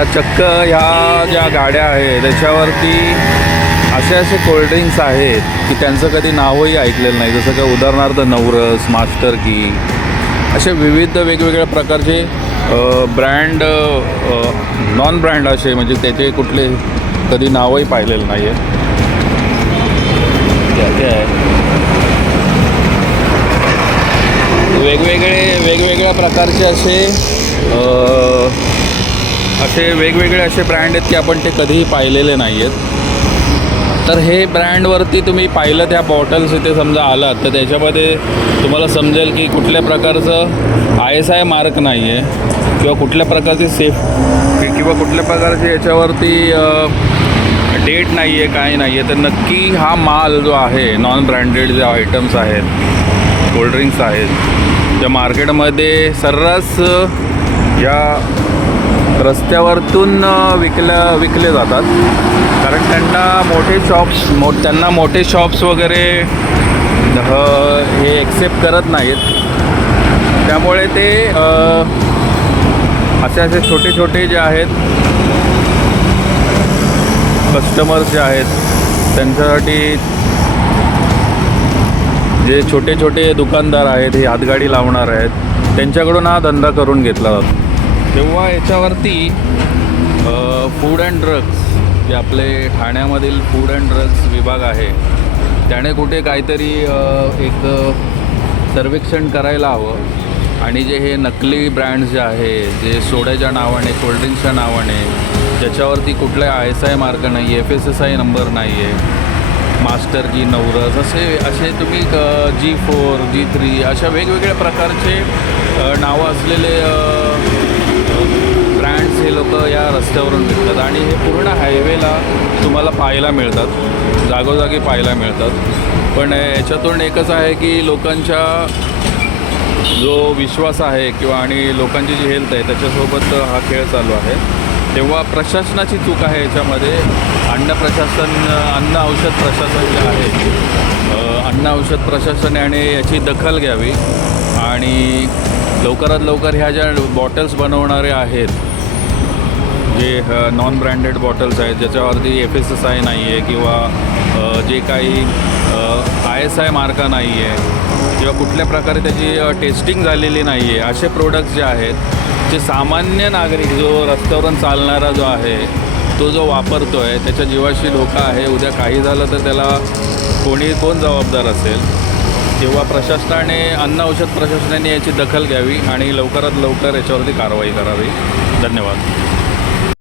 आता चक्क ह्या ज्या गाड्या आहेत त्याच्यावरती असे असे कोल्ड्रिंक्स आहेत की त्यांचं कधी नावही ऐकलेलं नाही. जसं का उदाहरणार्थ नवरस मास्टर की असे विविध वेगवेगळ्या प्रकारचे ब्रँड नॉन ब्रँड असे म्हणजे त्याचे कुठले कधी नावही पाहिलेलं नाही आहे वेगवेगळे वेगवेगळ्या प्रकारचे असे असे वेगवेगळे असे ब्रँड आहेत की आपण ते कधीही पाहिलेले नाही आहेत तर हे ब्रँडवरती तुम्ही पाहिलं त्या बॉटल्स इथे समजा आलात तर त्याच्यामध्ये तुम्हाला समजेल की कुठल्या प्रकारचं आय एस आय मार्क नाही आहे किंवा कुठल्या प्रकारची सेफ किंवा कुठल्या प्रकारची याच्यावरती डेट नाही आहे काय नाही आहे तर नक्की हा माल जो आहे नॉन ब्रँडेड जे आयटम्स आहेत कोल्ड्रिंक्स आहेत ज्या मार्केटमध्ये सर्रास या रस्त्यावरतून विकल्या विकले जातात. कारण त्यांना मोठे शॉप्स मो त्यांना मोठे शॉप्स वगैरे हे एक्सेप्ट करत नाहीत. त्यामुळे ते असे असे छोटे छोटे जे आहेत कस्टमर्स जे आहेत त्यांच्यासाठी जे छोटे छोटे दुकानदार आहेत हे हातगाडी लावणार आहेत त्यांच्याकडून हा धंदा करून घेतला जातो. तेव्हा याच्यावरती फूड अँड ड्रग्स जे आपले ठाण्यामधील फूड अँड ड्रग्स विभाग आहे त्याने कुठे काहीतरी एक सर्वेक्षण करायला हवं. आणि जे हे नकली ब्रँड्स जे आहे जे सोड्याच्या नावाने कोल्ड्रिंक्सच्या नावाने ज्याच्यावरती कुठल्या आय एस आय मार्क नाही आहे F S S I number नाही आहे मास्टर जी नवरस असे असे तुम्ही जी फोर जी थ्री अशा वेगवेगळ्या प्रकारचे नावं असलेले रस्त्यावरून भेटतात आणि हे पूर्ण हायवेला तुम्हाला पाहायला मिळतात. जागोजागी पाहायला मिळतात. पण याच्यातून एकच आहे की लोकांच्या जो विश्वास आहे किंवा आणि लोकांची जी हेल्थ आहे त्याच्यासोबत हा खेळ चालू आहे. तेव्हा प्रशासनाची चूक आहे याच्यामध्ये. अन्न प्रशासन अन्न औषध प्रशासन जे आहे अन्न औषध प्रशासन याने याची दखल घ्यावी. आणि लवकरात लवकर ह्या ज्या बॉटल्स बनवणारे आहेत जे नॉन ब्रँडेड बॉटल्स आहेत ज्याच्यावरती एफ एस एस आय नाही आहे किंवा जे काही आय एस आय मार्का नाही आहे किंवा कुठल्या प्रकारे त्याची टेस्टिंग झालेली नाही आहे असे प्रोडक्ट्स जे आहेत जे सामान्य नागरिक जो रस्त्यावरून चालणारा जो आहे तो जो वापरतो आहे त्याच्या जीवाशी धोका आहे उद्या काही झालं तर त्याला कोणी कोण जबाबदार असेल किंवा प्रशासनाने अन्न औषध प्रशासनाने याची दखल घ्यावी आणि लवकरात लवकर याच्यावरती कारवाई करावी. धन्यवाद.